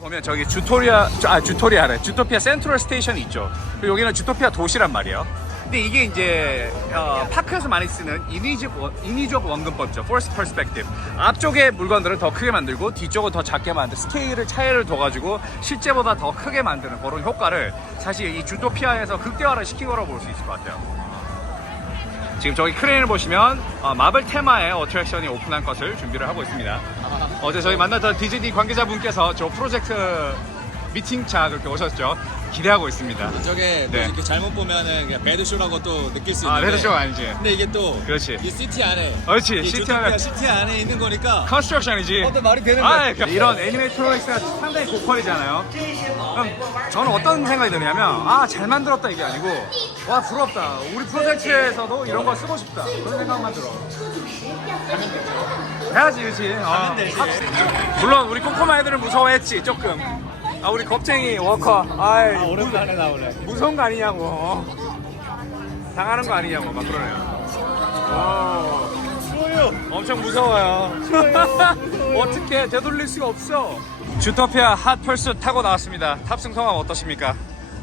보면 저기 주토리아 아 주토리아래 주토피아 센트럴 스테이션이 있죠. 여기는 주토피아 도시란 말이에요. 근데 이게 이제 어, 파크에서 많이 쓰는 이니지 이니적 원근법이죠. Force Perspective. 앞쪽의 물건들을 더 크게 만들고 뒤쪽은 더 작게 만들 스케일을 차이를 둬가지고 실제보다 더 크게 만드는 그런 효과를 사실 이 주토피아에서 극대화를 시킨 거라고 볼 수 있을 것 같아요. 지금 저기 크레인을 보시면 어, 마블 테마의 어트랙션이 오픈한 것을 준비를 하고 있습니다. 어제 저희 만났던 디즈니 관계자분께서 저 프로젝트 미팅차 그렇게 오셨죠. 기대하고 있습니다. 저게 또 네. 이렇게 잘못 보면은 그냥 배드쇼라고 또 느낄 수 아, 있는데 레드쇼가 아니지. 근데 이게 또 그렇지. 이 시티 안에 그렇지, 이 시티 안에. 시티 안에 있는 거니까 컨스트럭션이지. 어떤 말이 되는 아, 거야. 그- 이런 애니메이트로닉스가 상당히 고퀄이잖아요. 그럼 저는 어떤 생각이 드냐면 아 잘 만들었다 이게 아니고 와 부럽다. 우리 프로젝트에서도 이런 거 쓰고 싶다. 그런 생각만 들어. 해야지, 그렇지. 어. 물론 우리 꼬꼬마 애들은 무서워했지 조금. 아 우리 겁쟁이 워커. 아이 오랜만에 나오네. 무서운 거 아니냐고. 당하는 거 아니냐고 막 그러네요. 와. 엄청 무서워요. 어떻게 되돌릴 수가 없어. 주토피아 핫 펄스 타고 나왔습니다. 탑승 소감 어떠십니까?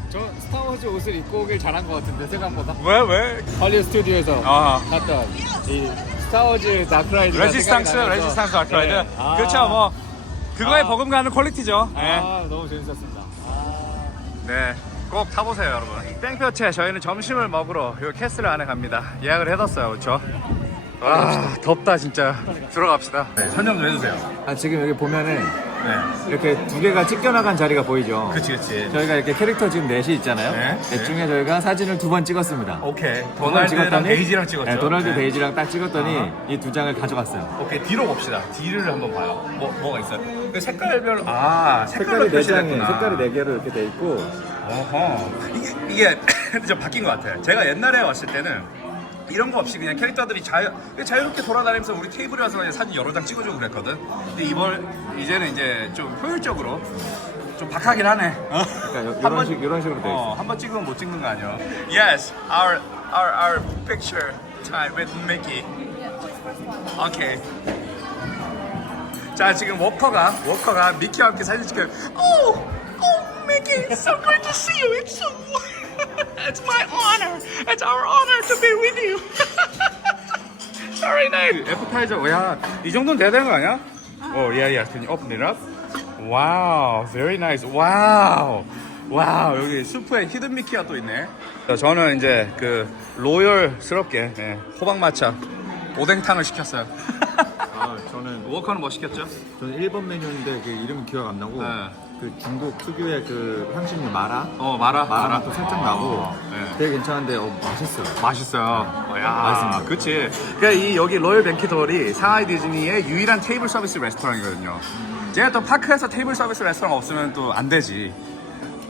저 스타워즈 옷을 입고 오길 잘한 것 같은데 생각보다 왜 왜? 헐리우드 스튜디오에서 아 봤던 이 스타워즈 다크라이드 레지스탕스 레지스탕스 아크라이드. 아. 그렇죠 뭐 그거에 아. 버금가는 퀄리티죠. 네. 아 너무 재밌었습니다 네. 꼭 타보세요, 여러분. 땡볕에 저희는 점심을 먹으러 요 캐슬 안에 갑니다. 예약을 해뒀어요, 그렇죠? 와, 덥다 진짜. 들어갑시다. 네, 설명 좀 해주세요. 아 지금 여기 보면은 네. 이렇게 두 개가 찢겨나간 자리가 보이죠 그치, 그치. 저희가 이렇게 캐릭터 지금 넷이 있잖아요 네. 넷 중에 저희가 사진을 두 번 찍었습니다 오케이. 두 번 도날드랑 베이지랑 찍었죠. 네, 도널드 네. 베이지랑 딱 찍었더니 아하. 이 두 장을 가져갔어요. 오케이, 뒤로 봅시다. 뒤를 한번 봐요. 뭐, 뭐가 있어요? 그 색깔별, 아, 색깔로 색깔이 네 장에 표시됐구나. 색깔이 네 개로 이렇게 돼 있고 어허. 이게, 이게 좀 바뀐 것 같아요. 제가 옛날에 왔을 때는 이런 거 없이 그냥 캐릭터들이 자유, 자유롭게 돌아다니면서 우리 테이블에 와서 그냥 사진 여러 장 찍어주고 그랬거든. 근데 이번, 이제는 이제 좀 효율적으로 좀 박하긴 하네. 그러니까 요- 한 이런 번- 식 이런 식으로 돼 있어. 어, 한 번 찍으면 못 찍는 거 아니야? Yes, our our our picture time with Mickey. Okay. 자 지금 워커가 워커가 미키와 함께 사진 찍어요. Oh, oh, Mickey, it's so good to see you. It's so, it's my honor. It's our honor to be with you. Very nice. 애프타이저, 야, 이 정도는 돼야 되는 거 아니야? Oh, yeah, yeah. Can you open it up? Wow, very nice. 와우. 와우, 여기 수프에 히든 미키가 또 있네. 자, 저는 이제 그 로열스럽게 예, 호박마차 오뎅탕을 시켰어요. 아, 저는 워커는 뭐 시켰죠? 저는 일본 메뉴인데 그 이름 기억 안 나고 네. 그 중국 특유의 그 향신료 마라 어, 마라. 마라 또 살짝 나고 어, 네. 되게 괜찮은데 어, 맛있어요. 맛있어요. 어, 야, 맛있습니다. 그치. 그러니까 이 여기 로열 뱅키돌이 상하이 디즈니의 유일한 테이블 서비스 레스토랑이거든요. 제가 또 파크에서 테이블 서비스 레스토랑 없으면 또 안 되지.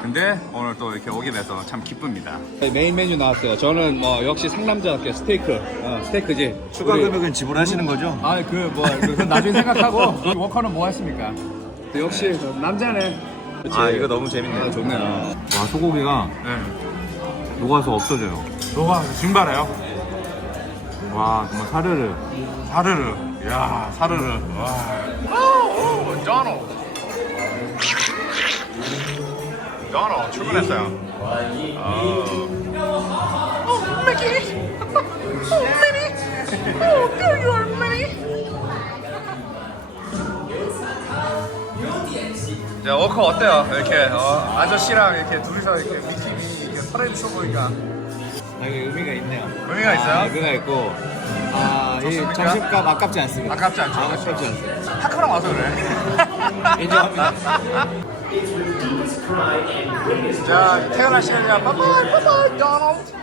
근데 오늘 또 이렇게 오게 돼서 참 기쁩니다. 메인 메뉴 나왔어요. 저는 뭐 역시 상남자답게 스테이크, 어, 스테이크지. 추가 우리- 금액은 지불하시는 거죠? 아, 그, 뭐, 그건 나중에 생각하고, 워커는 뭐 했습니까? 역시, 남자네. 그치? 아 이거 너무 재밌네요. 아, 좋네요. 와 소고기가 네. 녹아서 없어져요. 너가 증발해요? 와 정말 사르르. 사르르. 야, 사르르. 와. 오, 오, 도널 드. 도널드 출근했어요. 어. 오, 미키. 오, 미니. 오, there you are, 미니. 자, 워커 어때요? 이렇게 어, 아저씨랑 이렇게 둘이서 이렇게 미팅이 이렇게 설레는 쳐 보니까 아, 이게 의미가 있네요. 의미가 있어요? 아, 의미가 있고 아, 이 좋습니까? 점심값 아깝지 않습니다. 아깝지 않죠? 아깝지 않습니다. 파크랑 와서 그래. 인정합니다. 자, 태어날 시간이야. 바이바이, 바이바이, 도널드.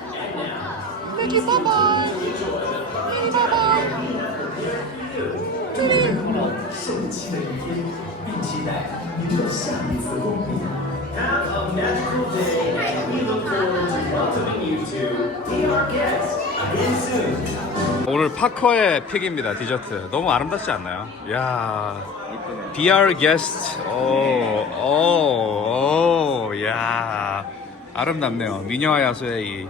미키, 바이바이. 미니, 바이바이. 오늘 파커의 픽입니다 디저트. 너무 아름답지 않나요? 야 BR 게스트 오오오야. 아름답네요. 미녀와 야수의 이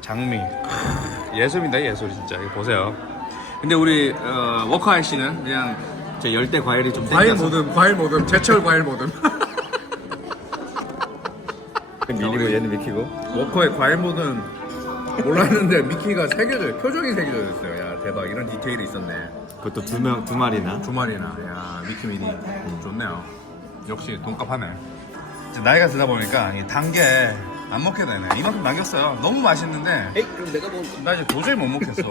장미. 크, 예술입니다 예술 진짜. 이거 보세요. 근데 우리 어, 워커 아이 씨는 그냥 제 열대 과일이 좀 과일 땡겨서. 모듬 과일 모듬 제철 과일 모듬. 밀리고 얘는 미키고. 워커의 과일 모드는 몰랐는데 미키가 새겨져 표정이 새겨져 있어요. 야 대박 이런 디테일이 있었네. 그것도 두 명, 두 마리나. 두 마리나. 야 미키 미니 좋네요. 역시 돈값하네. 이제 나이가 들다 보니까 단게 안 먹게 되네. 이만큼 남겼어요. 너무 맛있는데 에이, 그럼 내가 먹을 나 이제 도저히 못 먹겠어.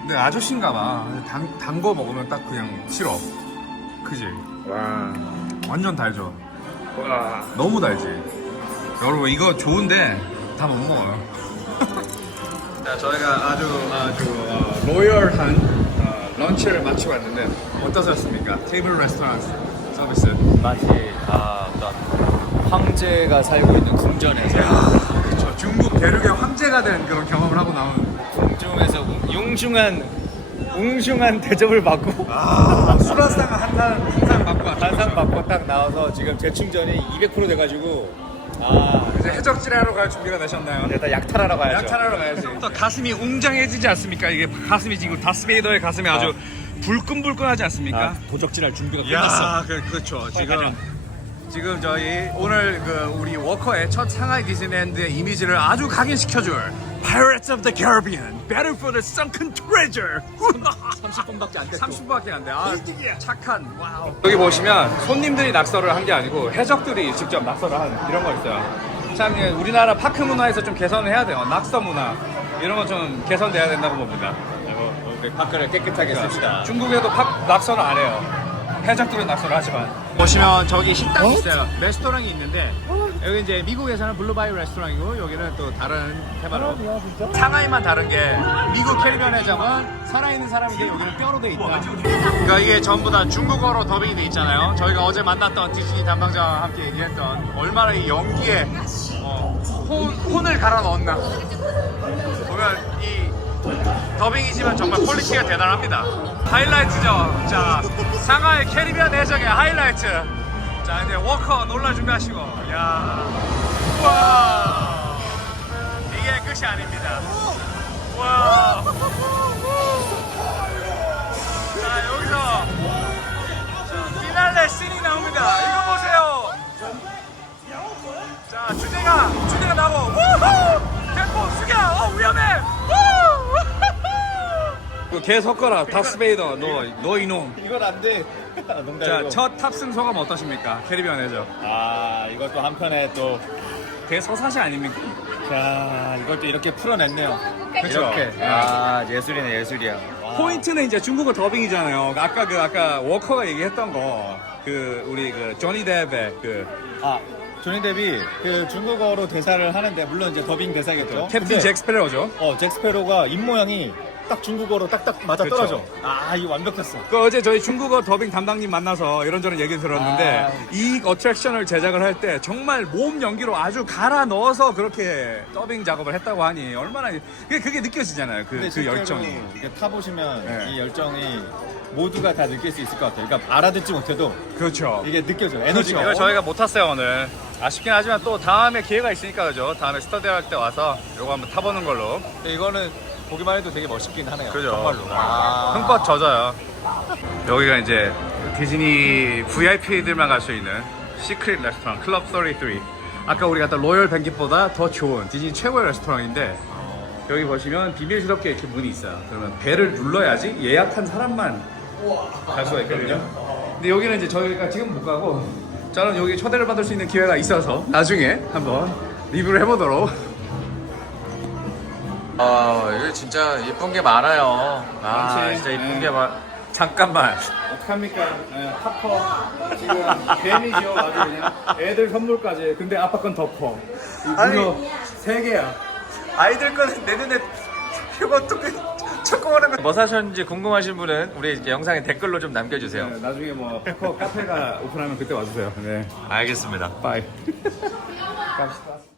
근데 아저씨인가 봐. 단, 단 거 먹으면 딱 그냥 싫어. 그지? 와. 완전 달죠. 와. 너무 달지. 여러분 이거 좋은데 다 못 먹어요. 자 저희가 아주 아주 어, 로열한 어, 런치를 마치고 왔는데 어떠셨습니까? 테이블 레스토랑 서비스. 마치, 아, 어떤 황제가 살고 있는 궁전에서. 그렇죠. 중국 대륙의 황제가 된 그런 경험을 하고 나온. 궁중에서 웅중한, 웅중한 대접을 받고. 아 수라상을 한상 한상 받고 왔죠. 한상 받고 딱 나와서 지금 재충전이 200% 돼가지고. 아, 이제 해적질하러 갈 준비가 되셨나요? 일단 약탈하러 가야죠. 약탈하러 가야지. 또 가슴이 웅장해지지 않습니까? 이게 가슴이 지금 다스베이더의 가슴이 아주 불끈불끈하지 않습니까? 아, 도적질할 준비가 야, 끝났어. 그, 그렇죠. 지금 지금 저희 오늘 그 우리 워커의 첫 상하이 디즈니랜드의 이미지를 아주 각인시켜줄 Pirates of the Caribbean, Battle for the Sunken Treasure. 30분밖에 안 됐고. 30분밖에 안 돼. 아, 착한. 와우. 여기 보시면 손님들이 낙서를 한 게 아니고 해적들이 직접 낙서를 한 이런 거 있어요. 참 이게 우리나라 파크 문화에서 좀 개선을 해야 돼요. 낙서 문화 이런 거 좀 개선돼야 된다고 봅니다. 우리 파크를 깨끗하게 씁시다. 중국에도 팝 낙서를 안 해요. 해적들은 낙서를 하지만. 보시면 저기 식당이 있어요. 레스토랑이 있는데 여기 이제 미국에서는 블루바이 레스토랑이고 여기는 또 다른 테마로. 상하이만 다른 게 미국 캐리비안 해적은 살아있는 사람인데 여기는 뼈로 돼 있다. 그러니까 이게 전부 다 중국어로 더빙이 돼 있잖아요. 저희가 어제 만났던 디즈니 담당자와 함께 얘기했던 얼마나 이 연기에 어, 혼, 혼을 갈아 넣었나. 보면 이 더빙이지만 정말 퀄리티가 대단합니다. 하이라이트죠. 자, 상하이 캐리비안 해적의 하이라이트. 자, 이제 워커 놀라 준비하시고. 야, 와, 이게 끝이 아닙니다. 와. 자, 여기서 개 섞어라. 다스베이더. 너, 너 이놈. 이건 안 돼. 자, 농담이고. 첫 탑승 소감 어떠십니까? 캐리비안 해적. 아, 이것도 한편에 또. 대서사시 아닙니까? 자, 이걸 또 이렇게 풀어냈네요. 그쵸? 이렇게. 아, 예술이네, 예술이야. 와. 포인트는 이제 중국어 더빙이잖아요. 아까 그 아까 워커가 얘기했던 거. 그 우리 그 조니 뎁의 그 아, 조니 데비 그 중국어로 대사를 하는데 물론 이제 더빙 대사겠죠. 캡틴 근데, 잭 스페로죠. 어, 잭 스페로가 입 모양이 딱 중국어로 딱딱 맞아 그쵸. 떨어져. 아, 이 완벽했어. 그 어제 저희 중국어 더빙 담당님 만나서 이런저런 얘기 들었는데 아. 이 어트랙션을 제작을 할 때 정말 모음 연기로 아주 갈아 넣어서 그렇게 더빙 작업을 했다고 하니 얼마나 그게, 그게 느껴지잖아요. 그, 그 열정이. 이게 타보시면 네. 이 열정이 모두가 다 느낄 수 있을 것 같아요. 그러니까 알아듣지 못해도 그렇죠. 이게 느껴져요. 에너지가. 이거 저희가 못 탔어요 오늘. 아쉽긴 하지만 또 다음에 기회가 있으니까 그죠. 다음에 스터디 할 때 와서 이거 한번 타보는 걸로. 근데 이거는 보기만 해도 되게 멋있긴 하네요. 그죠. 정말로. 아. 흠뻑 젖어요. 여기가 이제 디즈니 VIP들만 갈 수 있는 시크릿 레스토랑 클럽 33. 아까 우리 갔던 로열 뱅킷보다 더 좋은 디즈니 최고의 레스토랑인데 여기 보시면 비밀스럽게 이렇게 문이 있어요. 그러면 배를 눌러야지 예약한 사람만 갈 수가 있거든요. 근데 여기는 이제 저희가 지금 못 가고 저는 여기 초대를 받을 수 있는 기회가 있어서 나중에 한번 리뷰를 해보도록 아, 이거 진짜 예쁜 게 많아요. 아, 그렇지. 진짜 예쁜 네. 게 많. 잠깐만. 어떡합니까? 예, 타퍼 지금 뱀이죠 아주 그냥 애들 선물까지 근데 아빠 건 덮어 아니. 무려 세 개야 아이들 거는 내 눈에 이거 어떻게 첫공하는 거. 뭐 사셨는지 궁금하신 분은 우리 이제 영상에 댓글로 좀 남겨주세요. 네, 나중에 뭐 타퍼 카페가 오픈하면 그때 와주세요 네 알겠습니다. 빠이 갑시다